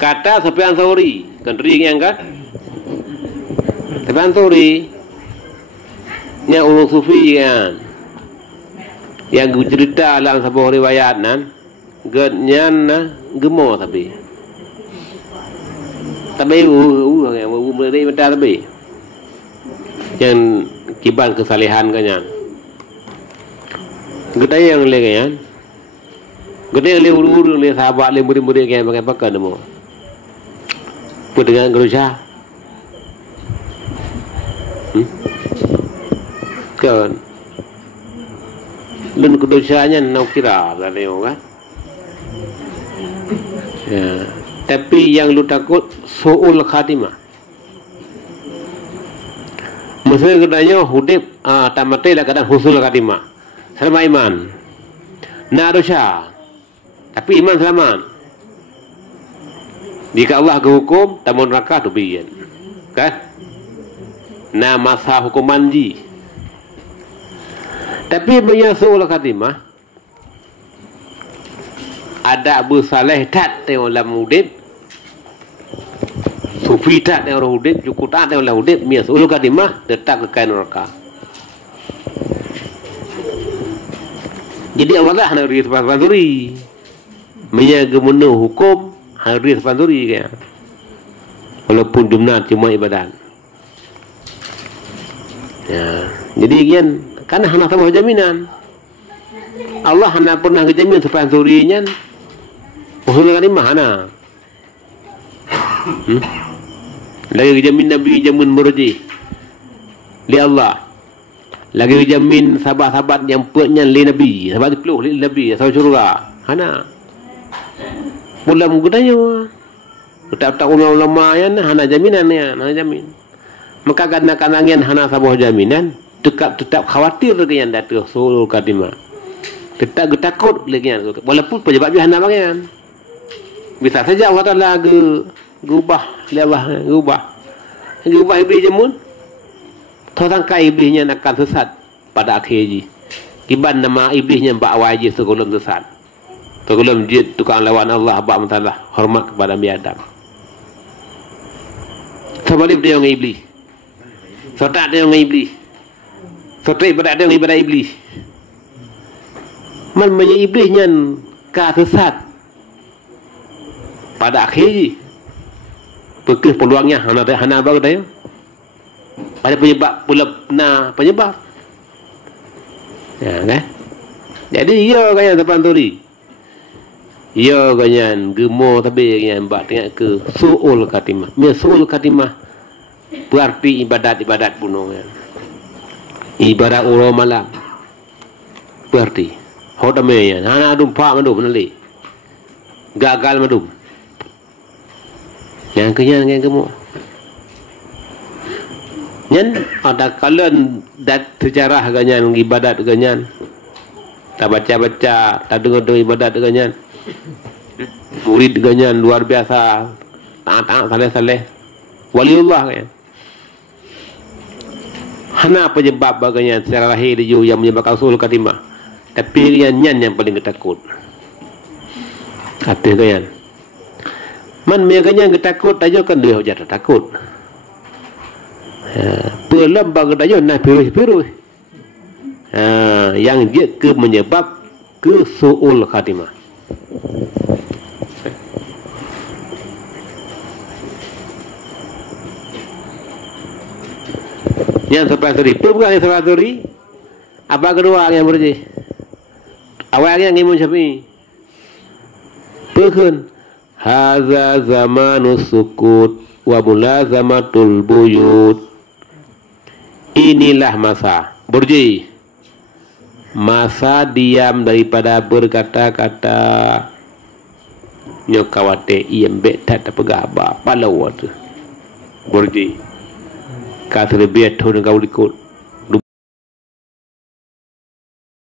Kata Sufyan Tsauri, kan yang kan? Sufyan Tsauri nya ulun sufi kan. Yang cerita dalam sebuah riwayat nan, genyan gemo tapi mulai bentar tapi yang kiban kesalehan kanyan. Gede yang le kanyan. Gede le uru-uru le sahabat le murid-murid kanyan pakai pakai demo. Dengan gerusa. Kan. Lun kedosanya nak kira lah leo kan. Ya. Tapi yang lu takut su'ul khatimah. Maksudnya katanya hudib tamatnya lah kadang husul khatimah. Selama iman. Narusha. Tapi iman selamat. Jika Allah kehukum tamun neraka tu biyan. Kan? Na masa hukum manji. Tapi punya su'ul khatimah ada Abu Saleh tat tengok dalam hudib, Sufi tat tengok dalam hudib, Juku tat tengok dalam hudib, punya su'ul khatimah tetap kekal neraka. Jadi Allah lah hari sepanturi menjaga menu hukum hari sepanturi kan. Walaupun jumlah cuma ibadat. Ya, jadi kian karena hana sama jaminan. Allah hana pernah kejamin sepan surinya. Usul kalimah hana. Lagi kejamin Nabi jamin murji. Li Allah. Lagi kejamin sahabat-sahabat yang punya li Nabi, sahabat 10 li Nabi, sahabat surga. Hana. Mula menggunanya. Tak ulama-ulama yang hana jaminan ya, hana jamin. Maka kadang-kadang yang hana sebuah jaminan tetap khawatir lagi yang datang su'ul khatimah. Tetap takut lagi yang walaupun penyebab jahannam bagian. Bisa saja Allah Taala gubah li Allah gubah iblis jemun. Tangkai iblisnya akan sesat pada akhir. Kiban nama iblisnya bak wajib sebelum sesat. Sebelum dia tukang lawan Allah bak mentalah hormat kepada Nabi Adam. Sebalik dia dengan iblis. Sotak dia dengan iblis. Sotak ibadat dia dengan ibadat iblis. Man punya iblisnya ka sesat pada akhir. Bekeh peluangnya hana baru dah. Pada penyebab pula penyebab. Ya kan? Jadi ia kan yang terpanturi. Ia kan yang gemo tapi yang bak tengok ke su'ul khatimah. Ia su'ul khatimah berarti ibadat-ibadat bunuh kan. Ibadat ulo malam. Berarti hodamnya hana adum pak madum nali. Gagal madum. Yang kenyan yang gemo. Nyan ada kalian dat sejarah ganyan ibadat ganyan. Tak baca-baca, tak dengar ibadat ganyan. Murid ganyan luar biasa. Taat saleh-saleh. Waliullah kan. Hana penyebab baganya secara lahir dia yang menyebabkan su'ul khatimah. Tapi yang paling ketakut. Kata ganyan. Man yang ketakut aja kan dia jatuh takut. Belum bagainya nak pirus. Yang dia ke menyebab ke su'ul khatimah. Yang sepaturi, bukan yang sepaturi. Apa kedua yang berji? Awal yang imun syafi'i. Bukan. Haza zamanus sukut wa mulazamatul buyut. Inilah masa burji, masa diam daripada berkata-kata. Nyokawate iembek tak terpegah apa palau tu burji. Kata lebih tu dengan kau ikut.